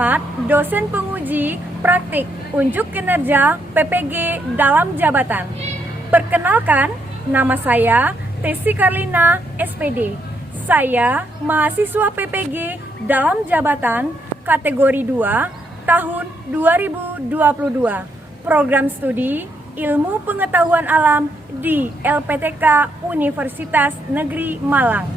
Ahmad, dosen penguji praktik unjuk kinerja PPG dalam jabatan. Perkenalkan, nama saya Tesi Karlina, SPD. Saya mahasiswa PPG dalam jabatan kategori 2 tahun 2022. Program studi Ilmu Pengetahuan Alam di LPTK Universitas Negeri Malang.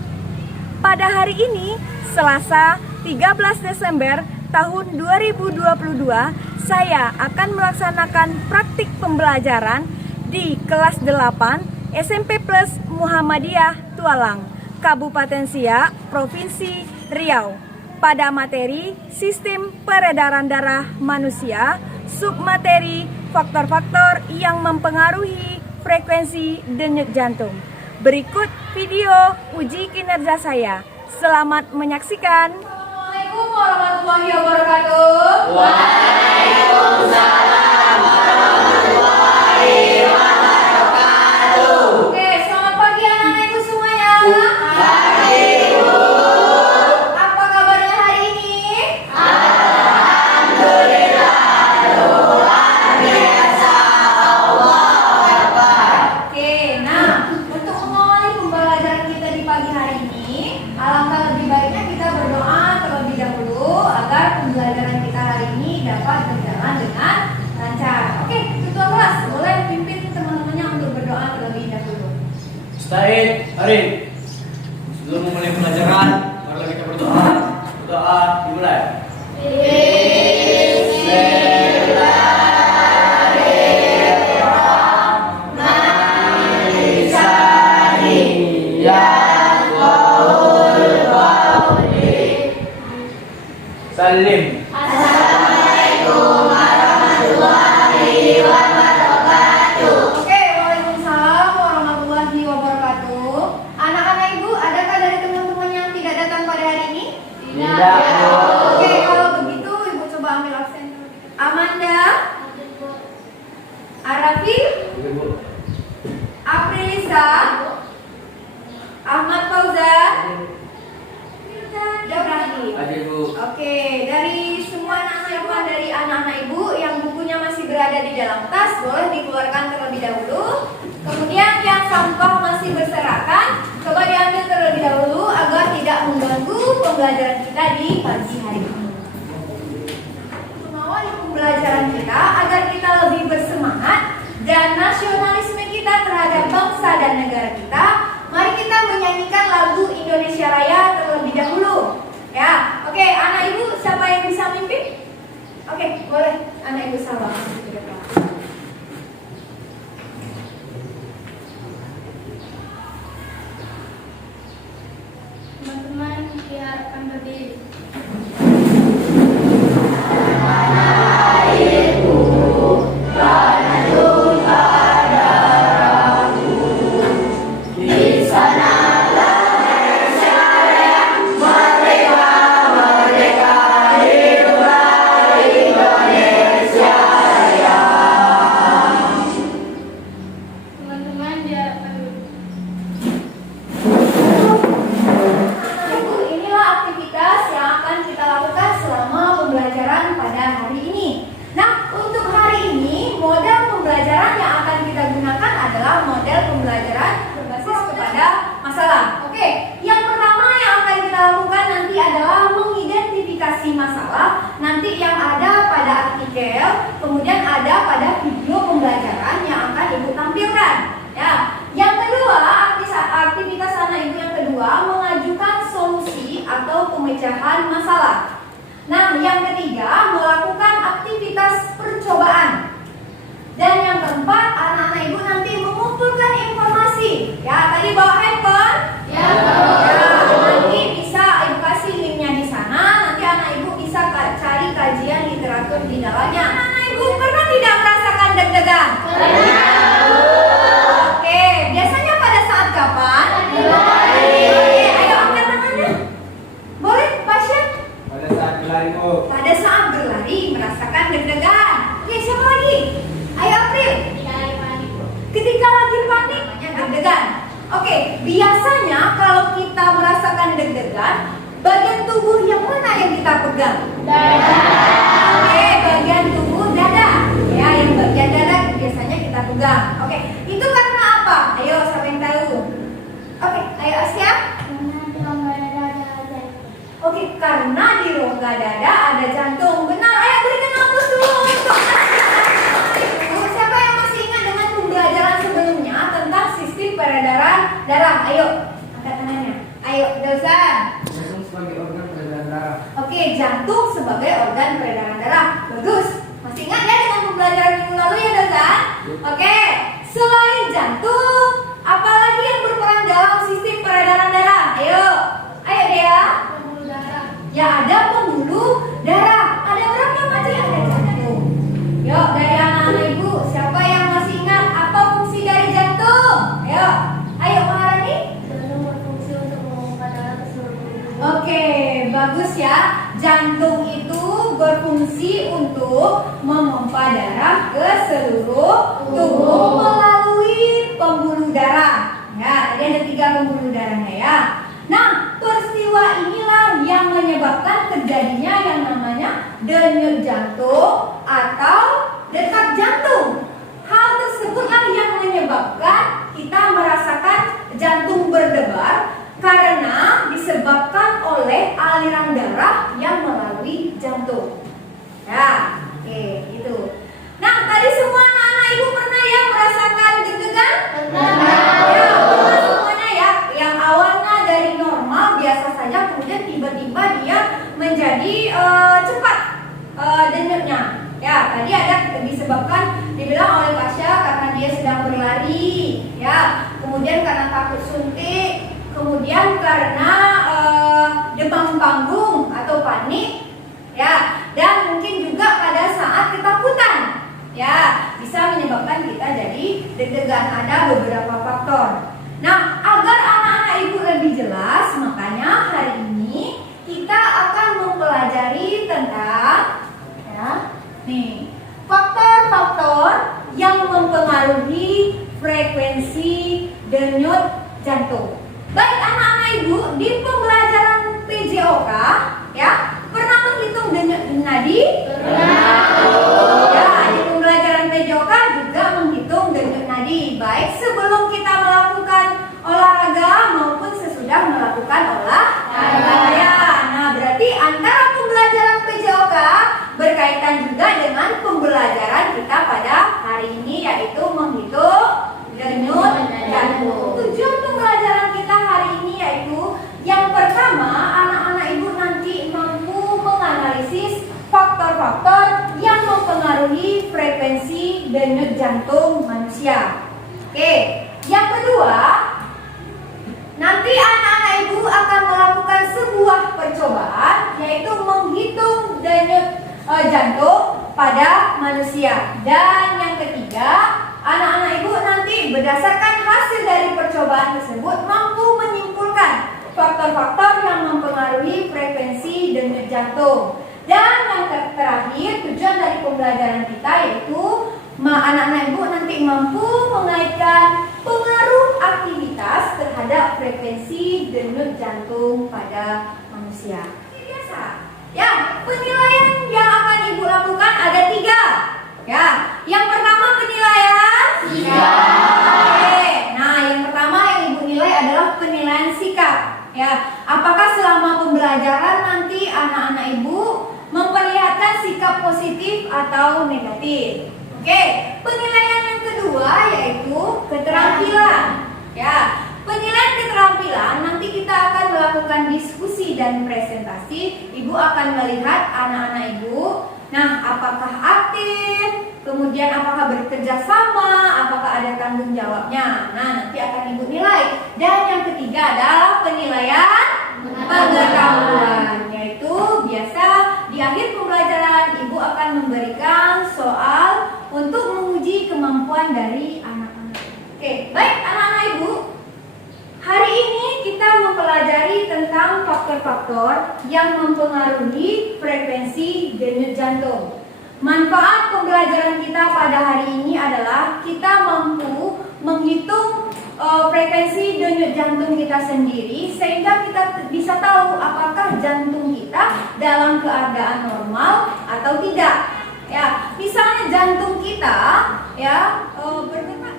Pada hari ini, Selasa 13 Desember tahun 2022, saya akan melaksanakan praktik pembelajaran di kelas 8 SMP Plus Muhammadiyah Tualang, Kabupaten Siak, Provinsi Riau, pada materi Sistem Peredaran Darah Manusia, submateri faktor-faktor yang mempengaruhi frekuensi denyut jantung. Berikut video uji kinerja saya. Selamat menyaksikan. Assalamualaikum warahmatullahi wabarakatuh. Waalaikumsalam warahmatullahi wabarakatuh. Oke, selamat pagi anak-anak ibu semuanya. Pagi, Bu. Apa kabarnya hari ini? Alhamdulillah, luar biasa, Allahu Akbar. Oke, nah untuk mengawali pembelajaran kita di pagi hari ini, alangkah lebih baiknya kita berdoa terlebih dahulu agar pembelajaran kita hari ini dapat berjalan dengan lancar. Oke, ketua kelas boleh pimpin teman-temannya untuk berdoa terlebih dahulu. Ustaz, mari. Sebelum memulai pelajaran, marilah kita berdoa. Berdoa dimulai. Salim. Assalamualaikum warahmatullahi wabarakatuh. Oke, waalaikumsalam warahmatullahi wabarakatuh. Anak-anak ibu, adakah dari teman-teman yang tidak datang pada hari ini? Tidak. Oke, kalau begitu ibu coba ambil absen. Amanda, Arafi, Aprilisa, Ahmad Fauzan, Ibrahim. Hadir, Bu. Oke, dari semua dari anak-anak ibu yang bukunya masih berada di dalam tas, boleh dikeluarkan terlebih dahulu. Kemudian yang sampah masih berserakan, coba diambil terlebih dahulu agar tidak mengganggu pembelajaran kita di pagi hari ini. Mengawali pembelajaran kita agar kita lebih bersemangat dan nasionalisme kita terhadap bangsa dan negara kita, mari kita menyanyikan lagu Indonesia Raya terlebih dahulu. Ya, oke, anak ibu siapa yang bisa mimpin? Oke, boleh anak ibu sama. Teman-teman diharapkan berdiri. Teman-teman diharapkan berdiri. Ibu, inilah aktivitas yang akan kita lakukan selama pembelajaran pada hari ini. Nah, untuk hari ini, model pembelajaran yang akan kita gunakan adalah model pembelajaran berbasis kepada masalah. Oke, yang pertama yang akan kita lakukan nanti adalah mengidentifikasi masalah. Nanti yang ada pada artikel, kemudian ada pada video pembelajaran yang akan ibu tampilkan. Ya, yang kedua, aktivitas anak ibu yang kedua mengajukan solusi atau pemecahan masalah. Nah, yang ketiga melakukan aktivitas percobaan. Dan yang keempat, anak-anak ibu nanti mengumpulkan informasi. Ya, tadi bawa handphone? Ya. Ya, nanti bisa ibu kasih linknya di sana. Nanti anak ibu bisa cari kajian literatur di dalamnya. Anak ibu pernah tidak merasakan deg-degan? Oke, biasanya pada saat kapan? Oke, ayo angkat tangannya. Boleh, Pasha? Pada saat berlari, Bu. Pada saat berlari merasakan deg-degan. Oke, siapa lagi? Ayo April. Ketika lagi panik, deg-degan. Oke, biasanya kalau kita merasakan deg-degan, bagian tubuh yang mana yang kita pegang? Dada. karena di rongga dada ada jantung. Benar, ayo berikan aplaus dulu untuk anak-anak. Siapa yang masih ingat dengan pembelajaran sebelumnya tentang sistem peredaran darah? Ayo, angkat tangannya. Ayo, Dausan. Jantung sebagai organ peredaran darah. Oke, jantung sebagai organ peredaran darah. Bagus. Masih ingat ya dengan pembelajaran minggu lalu ya, Dausan? Oke, selain jantung, apalagi yang berperan dalam sistem peredaran darah? Ayo, ayo Dea. Pembuluh darah. Ya, ada pembuluh darah. Ada berapa macam? Ada jantung. Yuk, dari anak-anak ibu, siapa yang masih ingat apa fungsi dari jantung? Ayo, ayo Maharani. Jantung berfungsi untuk memompa darah ke seluruh tubuh. Oke, bagus ya. Jantung itu berfungsi untuk memompa darah ke seluruh tubuh melalui pembuluh darah. Ya, tadi ada 3 pembuluh darahnya ya. Nah, peristiwa inilah yang menyebabkan terjadinya yang namanya denyut jantung atau detak jantung. Hal tersebutlah yang menyebabkan kita merasakan jantung berdebar karena disebabkan oleh aliran darah yang melalui jantung. Ya, oke, gitu. Nah, tadi semua anak-anak ibu pernah ya merasakan deg-degan? Ya, pernah semuanya ya. Yang awalnya dari normal biasa saja, kemudian tiba-tiba dia menjadi cepat denyutnya. Ya, tadi ada disebabkan dibilang oleh Pasha karena dia sedang berlari, ya. Kemudian karena takut suntik, kemudian karena demam panggung atau panik, ya, dan mungkin juga pada saat ketakutan, ya, bisa menyebabkan kita jadi deg-degan. Ada beberapa faktor. Nah, agar anak-anak ibu lebih jelas, makanya hari ini kita akan mempelajari tentang, ya, nih, faktor-faktor yang mempengaruhi frekuensi denyut jantung. Baik anak-anak ibu, di pembelajaran PJOK, ya, pernah menghitung denyut nadi? Ya, di pembelajaran PJOK juga menghitung denyut nadi, baik sebelum kita melakukan olahraga maupun sesudah melakukan olahraga. Ya, nah berarti antara pembelajaran PJOK berkaitan juga dengan pembelajaran kita pada hari ini, yaitu menghitung denyut jantung. Tujuan pembelajaran kita hari ini yaitu yang pertama, anak-anak ibu nanti mampu menganalisis faktor-faktor yang mempengaruhi frekuensi denyut jantung manusia. Oke, yang kedua, nanti anak-anak ibu akan melakukan sebuah percobaan, yaitu menghitung denyut jantung pada manusia. Dan yang ketiga, anak-anak ibu nanti berdasarkan hasil dari percobaan tersebut mampu menyimpulkan faktor-faktor yang mempengaruhi frekuensi denyut jantung. Dan yang terakhir, tujuan dari pembelajaran kita yaitu anak-anak ibu nanti mampu mengaitkan pengaruh aktivitas terhadap frekuensi denyut jantung pada manusia. Biasa. Ya, penilaian yang akan ibu lakukan ada 3. Ya, yang pertama penilaian Oke. Nah, yang pertama yang ibu nilai adalah penilaian sikap. Ya, apakah selama pembelajaran nanti anak-anak ibu memperlihatkan sikap positif atau negatif? Oke, penilaian yang kedua yaitu keterampilan. Ya, penilaian keterampilan nanti kita akan melakukan diskusi dan presentasi. Ibu akan melihat anak-anak ibu. Nah, apakah aktif? Kemudian apakah bekerja sama? Apakah ada tanggung jawabnya? Nah, nanti akan ibu nilai. Dan yang ketiga adalah penilaian pengetahuan, yaitu biasa di akhir pembelajaran ibu akan memberikan soal untuk menguji kemampuan dari anak-anak. Oke, baik anak-anak ibu. Hari ini kita mempelajari tentang faktor-faktor yang mempengaruhi frekuensi denyut jantung. Manfaat pembelajaran kita pada hari ini adalah kita mampu menghitung frekuensi denyut jantung kita sendiri, sehingga kita bisa tahu apakah jantung kita dalam keadaan normal atau tidak. Ya, misalnya jantung kita ya berdetak.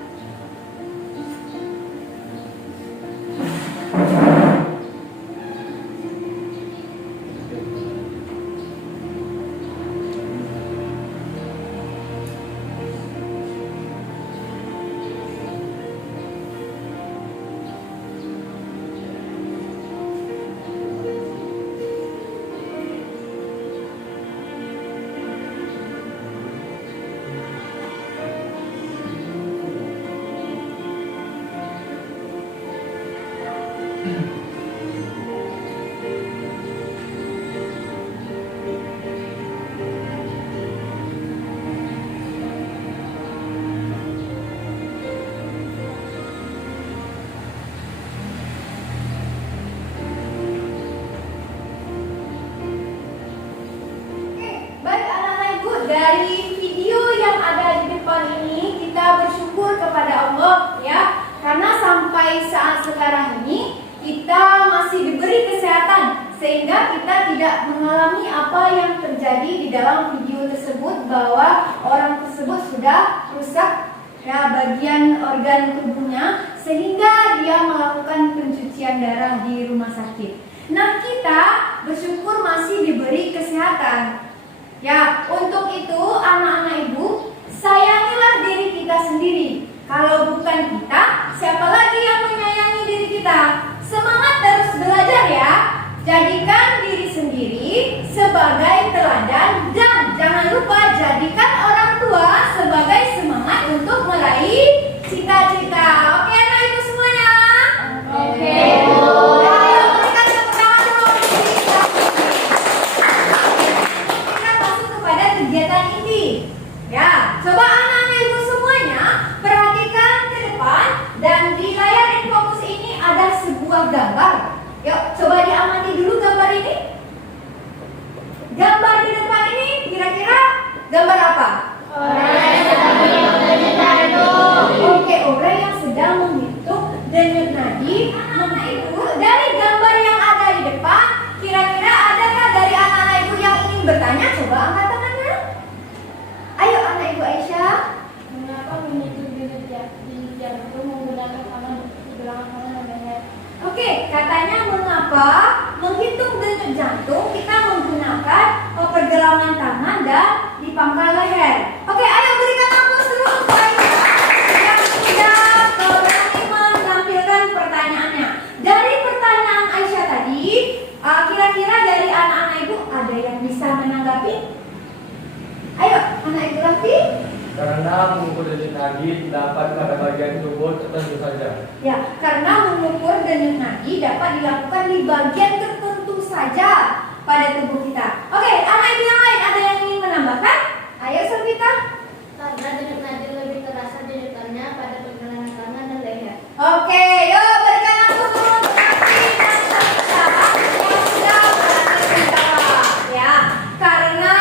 baik anak-anak ibu, dari video yang ada di depan ini kita bersyukur kepada Allah ya, karena sampai saat sekarang ini kita masih diberi kesehatan sehingga kita tidak mengalami apa yang terjadi di dalam video tersebut, bahwa orang tersebut sudah rusak ya bagian organ tubuhnya sehingga dia melakukan pencucian darah di rumah sakit. Nah, kita bersyukur masih diberi kesehatan. Ya, untuk itu anak-anak ibu, sayangilah diri kita sendiri. Kalau bukan kita, siapa lagi yang menyayangi diri kita? Semangat terus belajar ya. Jadikan diri sendiri sebagai teladan dan jangan lupa jadikan orang tua sebagai semangat untuk meraih cita-cita. Oke, anak ibu semuanya? Oke, Ayo berikan tepuk tangan dulu. Kita masuk kepada kegiatan inti. Ya, coba anak-anak ibu semuanya perhatikan ke depan dan di layar infocus ini ada sebuah gambar. Yuk, coba diamati dulu gambar ini. Gambar di depan ini kira-kira gambar apa? Oke, orang yang sedang menghitung denyut nadi. Anak ibu, dari gambar yang ada di depan, kira-kira adakah dari anak-anak ibu yang ingin bertanya? Coba angkat tangannya. Ayo anak ibu Aisyah. Mengapa menghitung denyut jantung menggunakan tangan gelangan tangan dan leher? Oke, katanya mengapa menghitung denyut jantung kita menggunakan pergelangan tangan dan di pangkal leher. Oke, ayo berikan aplaus dulu untuk Aisyah yang sudah berani menampilkan pertanyaannya. Dari pertanyaan Aisyah tadi, kira-kira dari anak-anak ibu ada yang bisa menanggapi? Ayo, anak ibu Raffi. Karena mengukur denyut nadi dapat pada bagian tubuh tertentu saja. Ya, karena mengukur denyut nadi dapat dilakukan di bagian tertentu saja pada tubuh kita. Oke, anak ibu yang lain ada yang ingin menambahkan? Ayo Servita. Karena denyut nadi lebih terasa denyutannya pada pergelangan tangan dan leher. Oke, yuk berikan aplaus dulu untuk Raffi dan Servita yang sudah berani menjawab. Ya, karena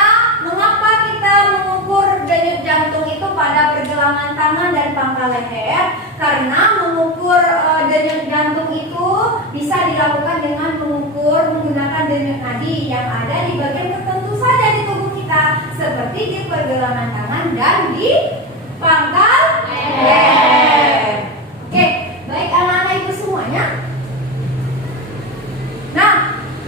mengapa kita mengukur denyut jantung itu pada pergelangan tangan dan pangkal leher? Karena mengukur denyut jantung itu bisa dilakukan dengan menggunakan denyut nadi yang ada di bagian tertentu saja di tubuh kita, seperti di pergelangan tangan dan di pangkal leher. Oke, baik anak-anak ibu semuanya. Nah,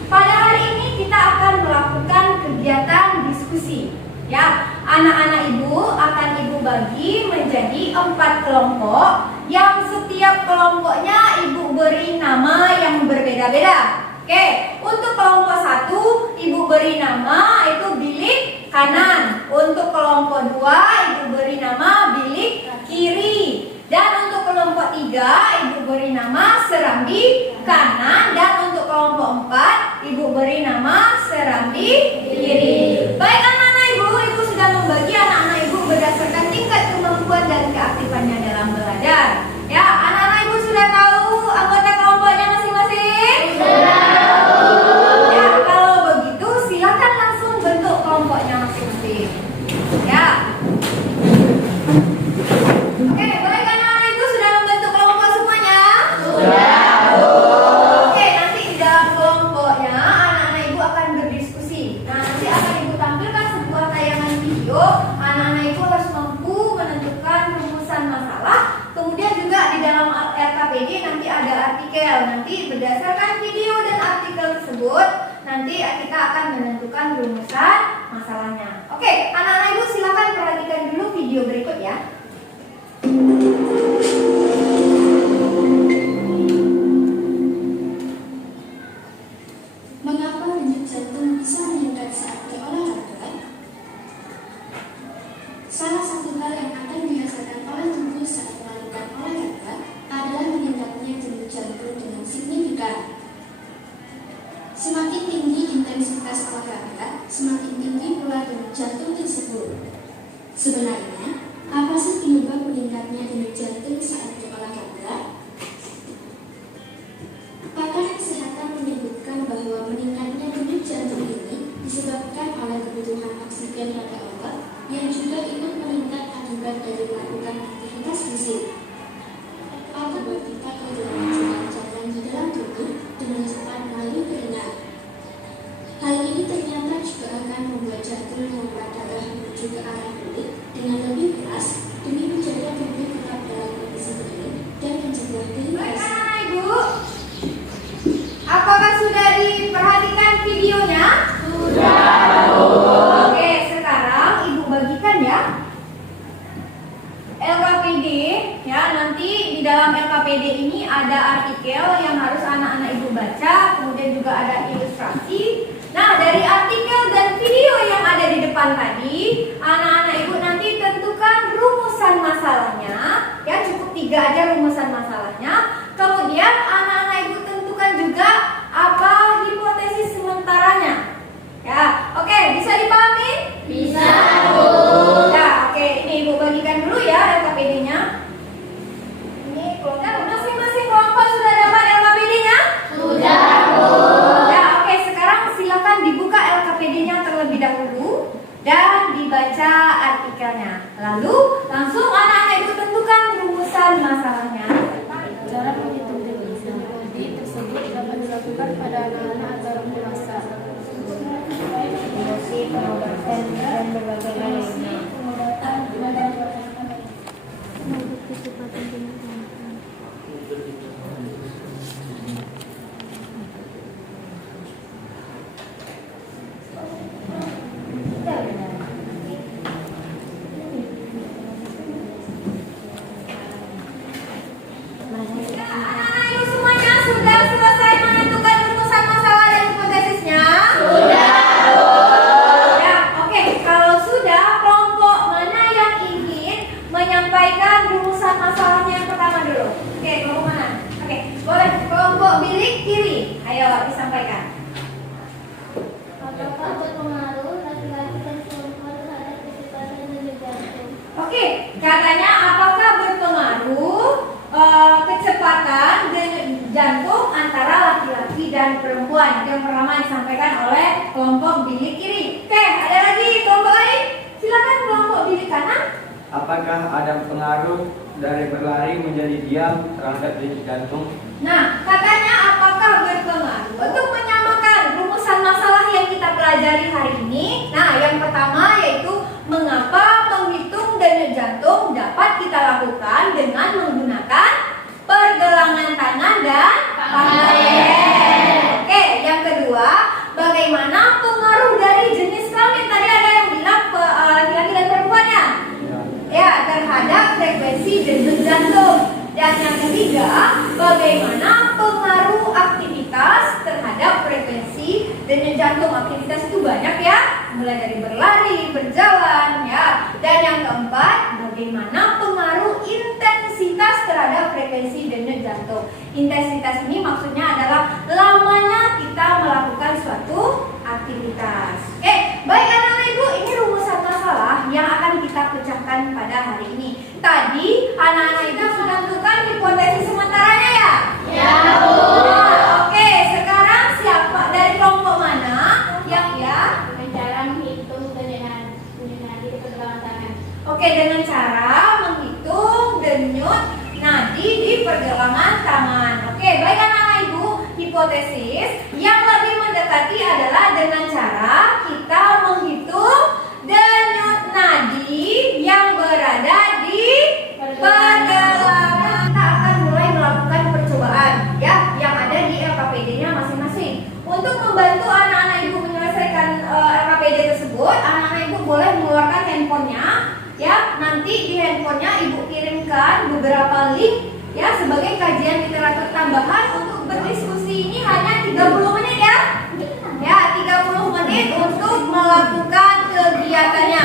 pada hari ini kita akan melakukan kegiatan diskusi. Ya, anak-anak ibu akan ibu bagi menjadi 4 kelompok yang setiap kelompoknya ibu beri nama yang berbeda-beda. Oke, untuk kelompok 1 ibu beri nama itu bilik kanan. Untuk kelompok 2 ibu beri nama bilik kiri. Dan untuk kelompok 3 ibu beri nama serambi kanan. Dan untuk kelompok 4 ibu beri nama serambi kiri. Baik anak-anak ibu sudah membagi anak-anak ibu berdasarkan tingkat kemampuan dan keaktifannya dalam belajar. Ya, anak-anak ibu sudah tahu anggota kelompoknya masing-masing? Ya, kalau begitu silakan langsung bentuk kelompoknya masing-masing. Ya. Oke, baik anak-anak ibu sudah membentuk kelompok semuanya? Oke, nanti di dalam kelompoknya anak-anak ibu akan berdiskusi. Nah, nanti akan ibu tampilkan sebuah tayangan video. Anak-anak ibu harus mampu menentukan rumusan masalah. Kemudian juga di dalam RKPD nanti ada artikel. Nanti berdasarkan video dan artikel tersebut, nanti kita akan menentukan rumusan masalahnya. Oke, anak-anak ibu silakan perhatikan dulu video berikut ya. Mengapa denyut jantung bisa meningkat saat berolahraga? Salah satu hal yang akan dirasakan oleh tubuh saat melakukan olahraga adalah meningkatnya denyut jantung dengan signifikan. Semakin tinggi intensitas olahraga, semakin tinggi pula denyut jantung tersebut. Sebenarnya, apa sih penyebab meningkatnya denyut jantung saat berolahraga? Pakar kesehatan menyebutkan bahwa meningkatnya denyut jantung ini disebabkan oleh kebutuhan oksigen dan rangka otot yang juga ikut meningkat akibat dari melakukan aktivitas fisik. Otot berpijak ke jalan cairan di dalam tubuh dengan cepat melalui keringat. Hal ini ternyata juga akan membuat jantung membuat darah menuju ke arah kulit dengan lebih keras demi menjaga tubuh tetap dalam kondisi kering dan mencegah Baik dehidrasi. anak-anak ibu, apakah sudah diperhatikan videonya? Oke, sekarang ibu bagikan ya. LKPD ya, nanti di dalam LKPD ini ada artikel yang harus anak-anak ibu baca, kemudian juga ada ilustrasi. Nah, dari artikel dan video yang ada di depan tadi, anak-anak ibu nanti tentukan rumusan masalahnya. Ya, cukup 3 aja rumusan masalahnya. Kemudian anak-anak ibu tentukan juga apa hipotesis sementaranya. Ya, oke, bisa dipahami? Bisa, Ya, oke, ini ibu bagikan dulu ya LKPD-nya. Ini kelompok, masing-masing kelompok sudah dapat LKPD-nya? Sudah, Ya, oke, sekarang silakan dibuka LKPD-nya terlebih dahulu dan dibaca artikelnya. Lalu langsung anak-anak ibu tentukan rumusan masalahnya. Cara menghitung definisi tersebut dapat dilakukan pada anak-anak atau dewasa. Pengobatan dan berbagai lainnya. Pengobatan dan Anak-anak ibu semuanya sudah selesai menentukan rumusan masalah dan hipotesisnya? Ya, oke. Kalau sudah, kelompok mana yang ingin menyampaikan rumusan masalahnya yang pertama dulu? Oke, kelompok mana? Oke, boleh kelompok bilik kiri. Ayo disampaikan. apakah berpengaruh laki-laki dan perempuan terhadap kecepatan denyut jantung? Oke, katanya apakah berpengaruh kecepatan denyut jantung antara laki-laki dan perempuan? Itu yang pertama disampaikan oleh kelompok bilik kiri. Oke, ada lagi kelompok lain? Silakan kelompok bilik kanan. Apakah ada pengaruh dari berlari menjadi diam terhadap denyut jantung? Nah, katanya apakah berpengaruh? Untuk menyamakan rumusan masalah yang kita pelajari hari ini. Nah, yang pertama yaitu mengapa menghitung denyut jantung dapat kita lakukan dengan menggunakan pergelangan tangan dan tangan. Oke, yang kedua, bagaimana pengaruh dari jenis kelamin? Tadi ada yang bilang laki-laki dan perempuan ya? Ya, terhadap frekuensi denyut jantung. Dan yang ketiga, bagaimana pengaruh aktivitas terhadap frekuensi denyut jantung. Aktivitas itu banyak ya, mulai dari berlari, berjalan ya. Dan yang keempat, bagaimana pengaruh intensitas terhadap frekuensi denyut jantung. Intensitas ini maksudnya adalah lamanya kita melakukan suatu aktivitas. Oke, baik anak-anak ibu, ini rumusan masalah yang akan kita pecahkan pada hari ini. Tadi anak-anak ibu sudah tentukan hipotesis sementaranya ya? Ya, Bu. Nah, oke, sekarang siapa dari kelompok mana yang ya? Dengan cara menghitung denyut nadi di pergelangan tangan. Oke, dengan cara menghitung denyut nadi di pergelangan tangan. Oke, baik anak-anak ibu, hipotesis yang lebih mendekati adalah dengan cara kita menghitung denyut nadi yang berada di pergelangan. Kita akan mulai melakukan percobaan ya, yang ada di LKPD-nya masing-masing. Untuk membantu anak-anak ibu menyelesaikan LKPD tersebut, anak-anak ibu boleh mengeluarkan handphonenya. Ya, nanti di handphonenya ibu kirimkan beberapa link ya sebagai kajian literatur tambahan. Untuk berdiskusi ini hanya 30 menit ya. Ya, 30 menit untuk melakukan kegiatannya.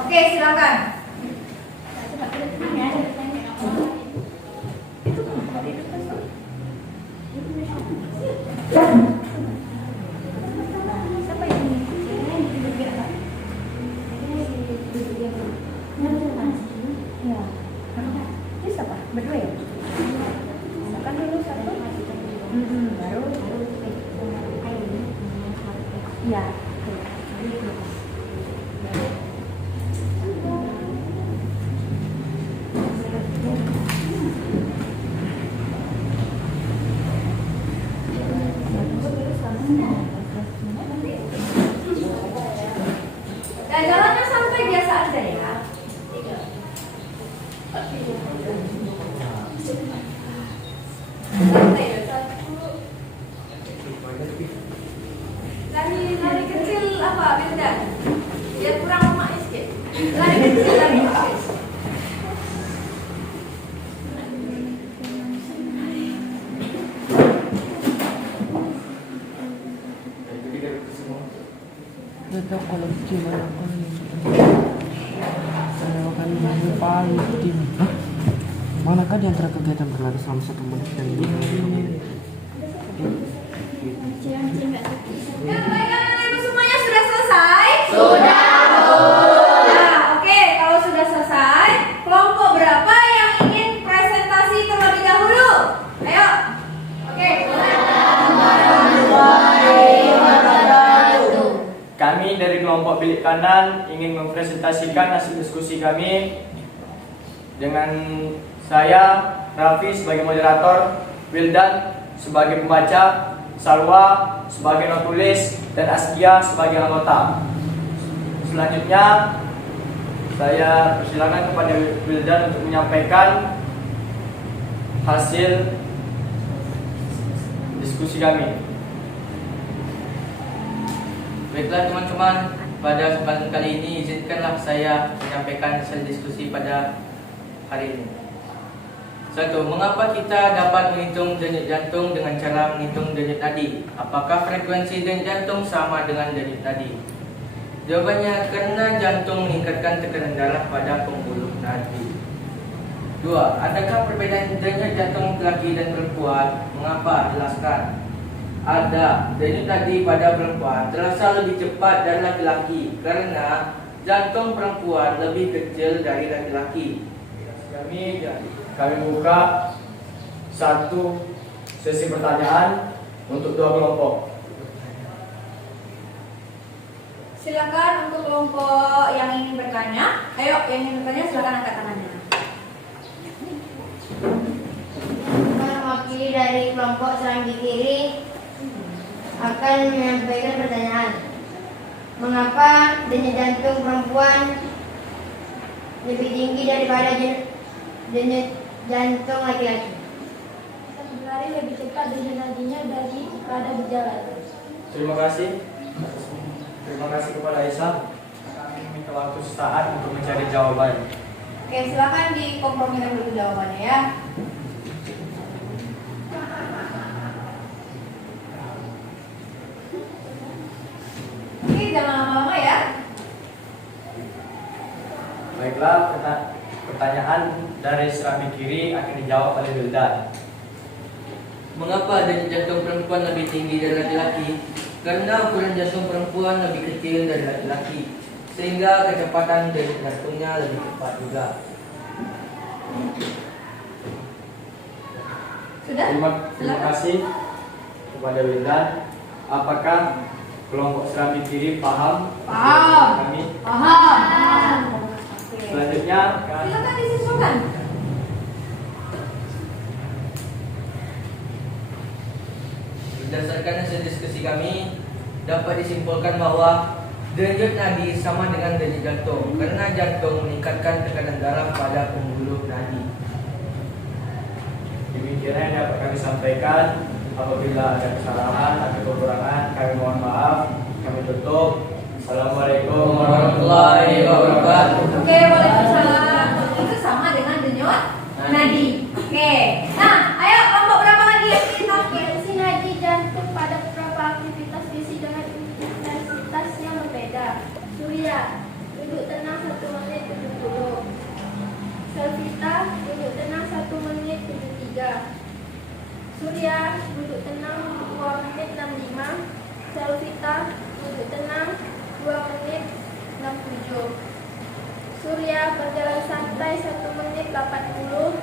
Oke, silakan. Berdua ya? Makan dulu satu. Baru. Iya. kebiasaan saya. Lari kecil apa beda? Ya kurang lemak sedikit. Lari kecil lari kecil. Ito kalau cuma ako saya akan paling tim. Manakah di antara kegiatan berlari selama 1 menit dan 5 menit? Ya, baiklah ibu semuanya sudah selesai? Sudah, Bu. Nah, oke, kalau sudah selesai, kelompok berapa yang ingin presentasi terlebih dahulu? Ayo. Oke. Kami dari kelompok bilik kanan ingin mempresentasikan hasil diskusi kami dengan saya, Raffi sebagai moderator, Wildan sebagai pembaca, Salwa sebagai penulis, dan Askia sebagai anggota. Selanjutnya, saya persilakan kepada Wildan untuk menyampaikan hasil diskusi kami. Baiklah teman-teman, pada kesempatan kali ini izinkanlah saya menyampaikan hasil diskusi pada hari ini. 1. Mengapa kita dapat menghitung denyut jantung dengan cara menghitung denyut nadi? Apakah frekuensi denyut jantung sama dengan denyut nadi? Jawabannya, karena jantung meningkatkan tekanan darah pada pembuluh nadi. 2. Adakah perbedaan denyut jantung laki dan perempuan? Mengapa? Jelaskan. Ada. Denyut nadi pada perempuan terasa lebih cepat dari laki-laki karena jantung perempuan lebih kecil dari laki-laki. Kami buka satu sesi pertanyaan untuk 2 kelompok. Silakan untuk kelompok yang ingin bertanya. Ayo, yang ingin bertanya silakan angkat tangannya. Mewakili dari kelompok Serambi Kiri akan menyampaikan pertanyaan. Mengapa denyut jantung perempuan lebih tinggi daripada denyut jantung laki-laki? Saat berlari lebih cepat denyut nadinya daripada berjalan. Terima kasih. Terima kasih kepada Aisyah. Kami minta waktu sesaat untuk mencari jawaban. Oke, silakan dikompromikan dulu jawabannya ya. Oke, jangan lama-lama ya. Baiklah, pertanyaan dari Serambi Kiri akan dijawab oleh Wildan. Mengapa denyut jantung perempuan lebih tinggi dari laki-laki? Karena ukuran jantung perempuan lebih kecil dari laki-laki, sehingga kecepatan denyut jantungnya lebih cepat juga. Sudah? Terima kasih kepada Wildan. Apakah kelompok Serambi Kiri paham? Paham. Kami. Paham. Oke. Selanjutnya, Silakan disisipkan. Berdasarkan hasil diskusi kami, dapat disimpulkan bahwa denyut nadi sama dengan denyut jantung karena jantung meningkatkan tekanan darah pada pembuluh nadi. demikian yang dapat kami sampaikan. Apabila ada kesalahan atau kekurangan, kami mohon maaf. Kami tutup. Assalamualaikum warahmatullahi wabarakatuh. Oke, waalaikumsalam. Itu sama dengan denyut nadi. Oke. Nah, ayo kelompok berapa lagi yang kita Frekuensi nadi jantung pada beberapa aktivitas fisik dengan intensitas yang berbeda. Surya, duduk tenang 1 menit 70. Selvita, duduk tenang 1 menit 73. Surya, duduk tenang 2 menit 65. Selvita, duduk tenang 2 menit 67. Surya, berjalan santai 1 menit 80.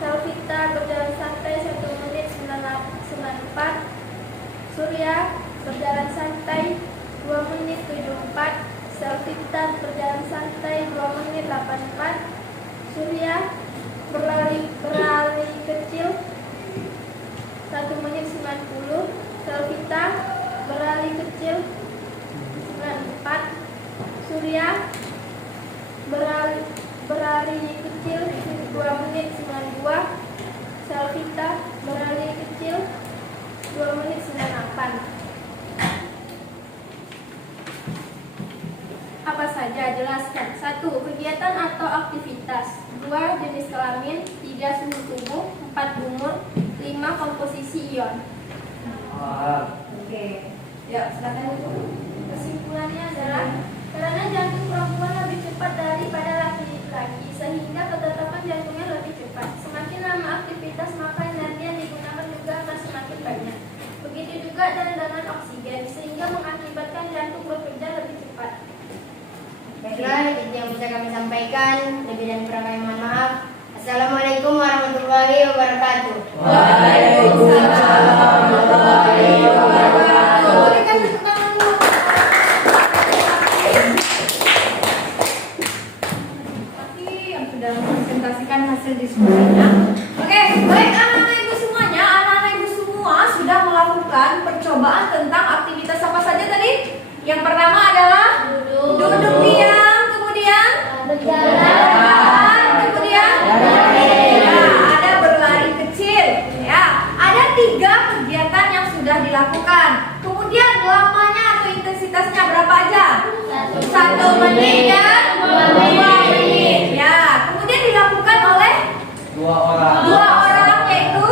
Selvita, berjalan santai 1 menit 94. Surya, berjalan santai 2 menit 74. Selvita, berjalan santai 2 menit 84. Surya, berlari kecil 1 menit 90. Selvita, berlari kecil 94. Surya, berlari kecil 2 menit 92. Selvita berlari kecil 2 menit 98. Apa saja? Jelaskan. 1. Kegiatan atau aktivitas. 2. Jenis kelamin. 3. Suhu tubuh. 4. Umur. 5. Komposisi ion. Oke. Ya, silakan Ibu. Kesimpulannya adalah karena jantung perempuan lebih cepat daripada laki-laki sehingga ketetapan jantungnya lebih cepat. Semakin lama aktivitas maka energi yang digunakan juga akan semakin banyak. Begitu juga dengan oksigen sehingga mengakibatkan jantung bekerja lebih cepat. Baiklah, itu yang bisa kami sampaikan. Lebih dan kurang kami mohon maaf. Assalamualaikum warahmatullahi wabarakatuh. Waalaikumsalam warahmatullahi wabarakatuh. Berikan tepuk tangan dulu. Terima yang sudah mempresentasikan hasil diskusinya. Oke, baik anak-anak ibu semuanya, anak-anak ibu semua sudah melakukan percobaan tentang aktivitas apa saja tadi? Yang pertama adalah duduk diam, kemudian berjalan, kemudian ya, ada berlari kecil, ya, ada 3 kegiatan yang sudah dilakukan. Kemudian lamanya atau intensitasnya berapa aja? 1 menit dan 2 menit. Ya, kemudian dilakukan oleh 2 orang. 2 orang yaitu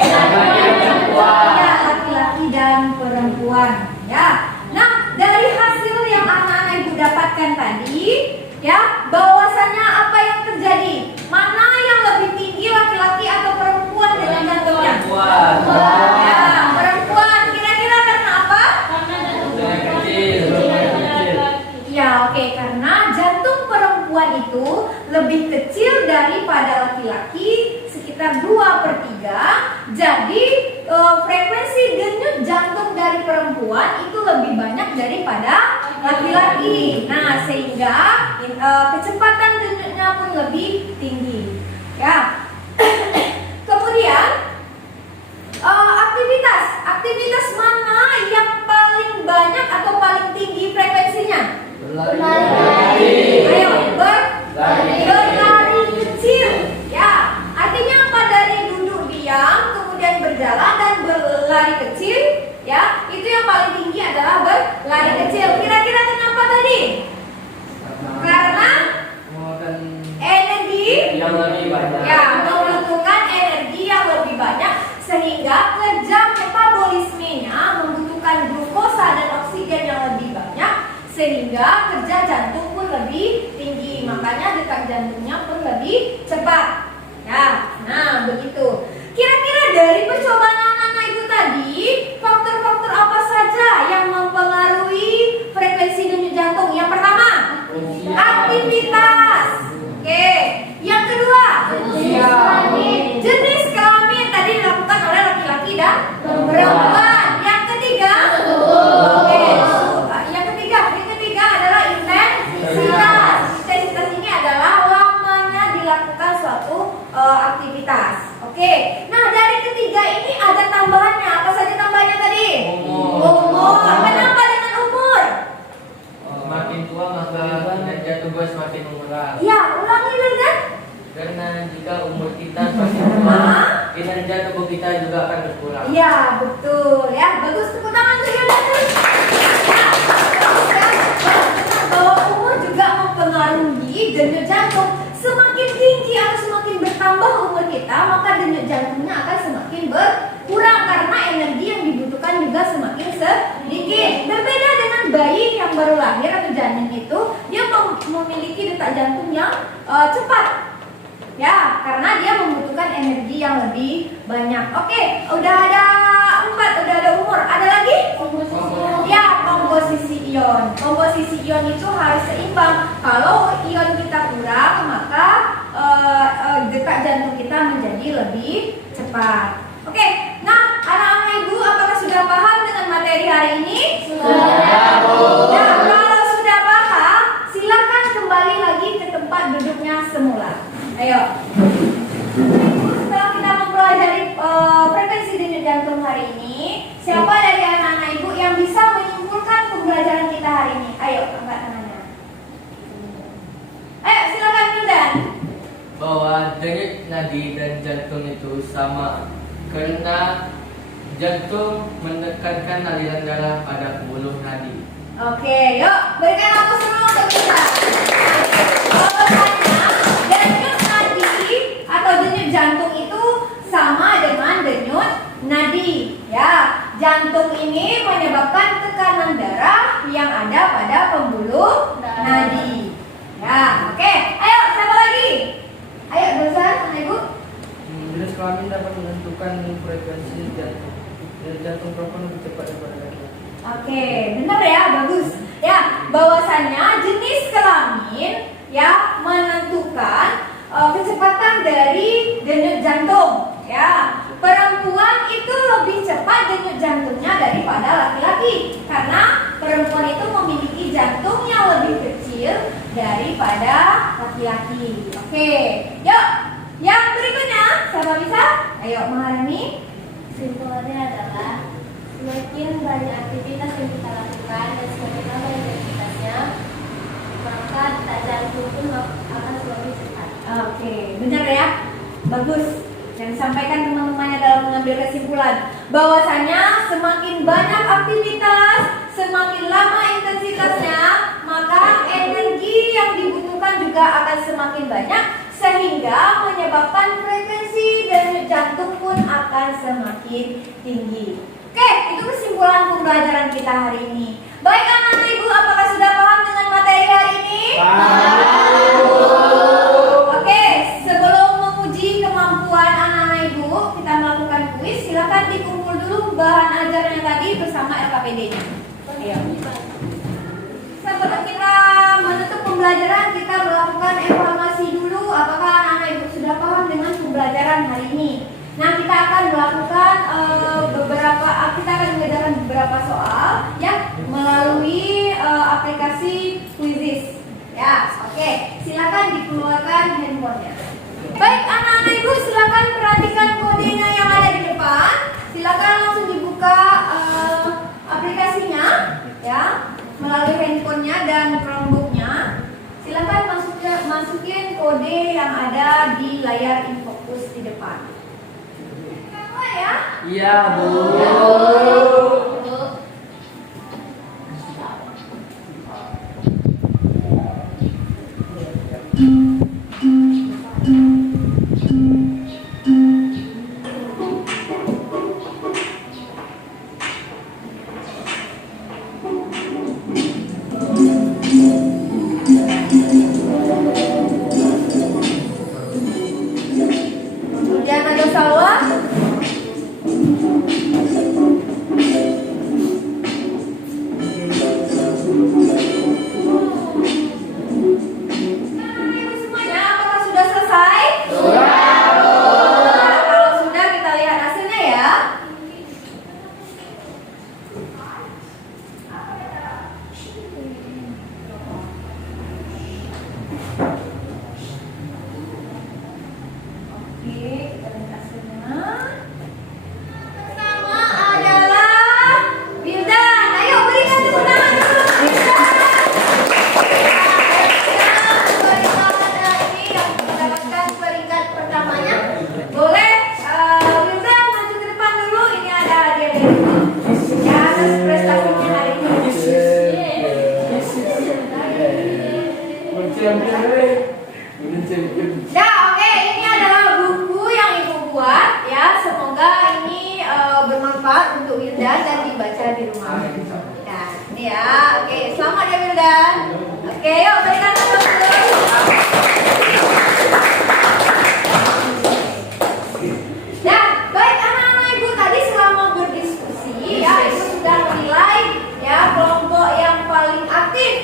ya, laki-laki dan perempuan. Ya. Nah, dari hasil yang anak-anak ibu dapatkan tadi, ya, bahwasannya apa yang terjadi? Mana yang lebih tinggi, laki-laki atau perempuan dengan jantungnya? Ya, perempuan. Kira-kira karena apa? Ya, oke, karena jantung perempuan itu lebih kecil daripada laki-laki, sekitar 2/3. Jadi frekuensi denyut jantung dari perempuan itu lebih banyak daripada laki-laki. Nah, sehingga kecepatan denyutnya pun lebih tinggi. Ya. Kemudian aktivitas mana yang paling banyak atau paling tinggi frekuensinya? Ayo, berlari kecil. Ya, artinya apa? Dari duduk diam, kemudian berjalan dan berlari kecil, ya, itu yang paling tinggi adalah berlari kecil. Kira-kira kenapa tadi? Karena energi Yang lebih banyak. ya, membutuhkan energi yang lebih banyak sehingga kerja metabolismenya membutuhkan glukosa dan oksigen yang lebih banyak sehingga kerja jantung pun lebih tinggi, makanya detak jantungnya pun lebih cepat. Ya, nah begitu. Kira-kira dari percobaan anak-anak itu tadi, faktor-faktor apa saja yang mempengaruhi frekuensi denyut jantung? Yang pertama, aktivitas. Oke. Yang kedua, jenis kelamin tadi dilakukan oleh laki-laki dan perempuan. Yang ketiga, oke. Yang ketiga adalah intensitas. Intensitas ini adalah lamanya dilakukan suatu aktivitas. Oke. Nah, dari ketiga ini ada tambahannya. Apa saja tambahannya tadi? Umur. Kenapa dengan umur? Semakin tua maka kinerja tubuh semakin mengurangi. Ya, ulangi Lilian. Karena jika umur kita semakin tua, kinerja tubuh kita juga akan berkurang. Iya, betul. Ya, bagus, tepuk tangan untuk yang bagus. Ya, bagus ya. Bahwa umur juga mempengaruhi denyut jantung. Semakin tinggi atau semakin bertambah umur kita, maka denyut jantungnya akan semakin berkurang karena energi yang dibutuhkan juga semakin sedikit. Berbeda dengan bayi yang baru lahir atau janin itu, dia memiliki detak jantung yang cepat. Ya, karena dia membutuhkan energi yang lebih banyak. Oke, udah ada 4, udah ada umur. Ada lagi? Ya, komposisi ion. Komposisi ion itu harus seimbang. Kalau ion kita kurang, maka detak jantung kita menjadi lebih cepat. Oke, nah anak-anak ibu apakah sudah paham dengan materi hari ini? Sudah. Nah, kalau sudah paham, silakan kembali lagi ke tempat duduknya semula. Ayo. Setelah kita mempelajari frekuensi denyut jantung hari ini, siapa dari anak-anak ibu yang bisa menyimpulkan pembelajaran kita hari ini? Ayo, angkat tangannya. Ayo, bahwa denyut nadi dan jantung itu sama karena jantung menekankan aliran darah pada pembuluh nadi. Oke, yuk berikan aku semua untuk kita. Bahwasanya denyut nadi atau denyut jantung itu sama dengan denyut nadi. Ya, jantung ini menyebabkan tekanan darah yang ada pada pembuluh nadi. Ya, oke. Ayo, siapa lagi? Ayo, dosen, ibu. Jenis kelamin dapat menentukan frekuensi jantung. Jantung perempuan lebih cepat daripada laki-laki. Oke, benar ya, bagus. Ya, bahwasannya jenis kelamin ya menentukan kecepatan dari denyut jantung. Ya, perempuan itu lebih cepat denyut jantungnya daripada laki-laki karena perempuan itu memiliki jantung yang lebih kecil daripada laki-laki. Oke, yuk. Yang berikutnya, siapa bisa? Ayo, Maharani. Kesimpulannya adalah semakin banyak aktivitas yang kita lakukan dan semakin lama intensitasnya, maka detak jantung pun akan semakin cepat. Oke, benar ya? Bagus. Yang disampaikan teman-temannya dalam mengambil kesimpulan bahwasanya semakin banyak aktivitas, semakin lama intensitasnya, maka energi yang dibutuhkan juga akan semakin banyak sehingga menyebabkan frekuensi denyut jantung pun akan semakin tinggi. Oke, itu kesimpulan pembelajaran kita hari ini. Baik anak-anak ibu, apakah sudah paham dengan materi hari ini? Oke, sebelum menguji kemampuan anak-anak ibu, kita melakukan kuis. Silakan dikumpul dulu bahan ajarnya tadi bersama LKPD-nya. Ayo. Sebelum kita menutup pembelajaran, kita melakukan evaluasi dulu apakah anak-anak ibu sudah paham dengan pembelajaran hari ini. Nah, kita akan melakukan mengerjakan beberapa soal ya melalui aplikasi Quizizz. Ya, oke. Silakan dikeluarkan handphonenya. Baik, anak-anak ibu, silakan perhatikan kodenya yang ada di depan. Silakan langsung dibuka aplikasinya ya melalui handphonenya dan Chromebooknya. Silakan masukin kode yang ada di layar InFocus di depan. Ya? Iya, Bu. Kemudian ada sawah. Semuanya apakah sudah selesai? Nah, kalau sudah kita lihat hasilnya ya. Oke, kita lihat hasilnya. Pertama adalah Wildan. Ayo berikan tepuk tangan dulu Wildan. Ini yang mendapatkan peringkat pertamanya. Boleh Wildan maju ke depan dulu. Ini ada hadiah dari ibu. Ya, atas prestasinya hari ini. Ya, oke, ini adalah buku yang ibu buat ya. Semoga ini bermanfaat untuk Wildan dan dibaca di rumah. Ya, ini ya. Oke, selamat ya Wildan. Oke, yuk berikan tepuk tangan. Ya, baik anak-anak ibu, tadi selama berdiskusi ya ibu sudah menilai ya kelompok yang paling aktif.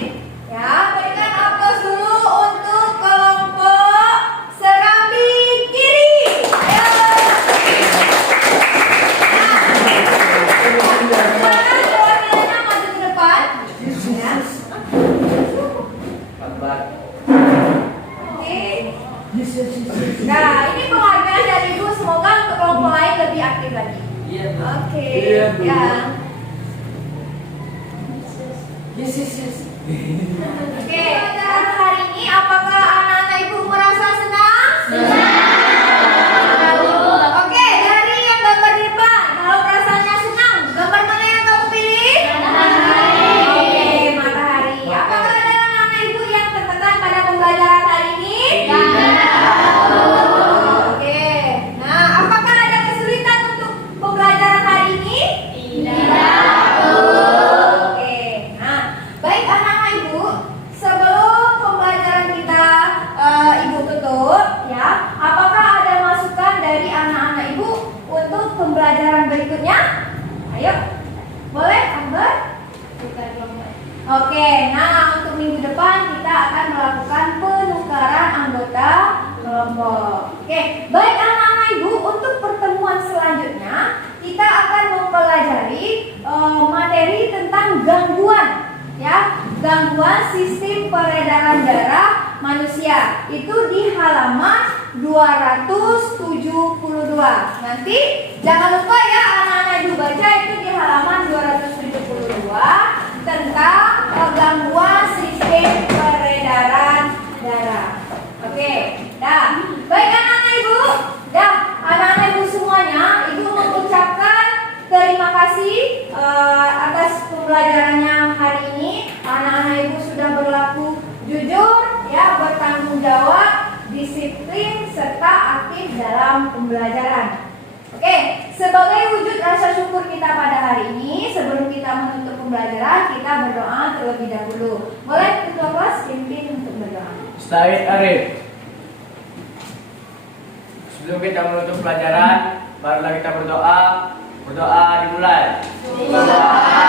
Ya, berikan aplaus dulu untuk kelompok Serambi Kiri. Ayo. Silakan perwakilannya maju ke depan. Ya. Oke. Nah, ini penghargaan dari ibu. Semoga untuk kelompok lain lebih aktif lagi. Iya, Bu. Oke. Iya, Bu. Ya. Yes. Oke. Dan hari ini apakah anak-anak ibu merasa senang? Senang. peredaran darah manusia. Itu di halaman 272. Nanti jangan lupa ya anak-anak dibaca itu di halaman 272 tentang gangguan sistem peredaran darah. Oke, dah. Baik anak-anak ibu, dah anak-anak ibu semuanya, ibu mengucapkan terima kasih atas pembelajarannya hari ini. Anak-anak ibu sudah berlaku jujur, ya, bertanggung jawab, disiplin, serta aktif dalam pembelajaran. Oke, sebagai wujud rasa syukur kita pada hari ini, sebelum kita menutup pembelajaran, kita berdoa terlebih dahulu. Boleh ketua kelas pimpin untuk berdoa. Ustaz Arif. Sebelum kita menutup pelajaran, barulah kita berdoa. Berdoa dimulai. Subhanallah.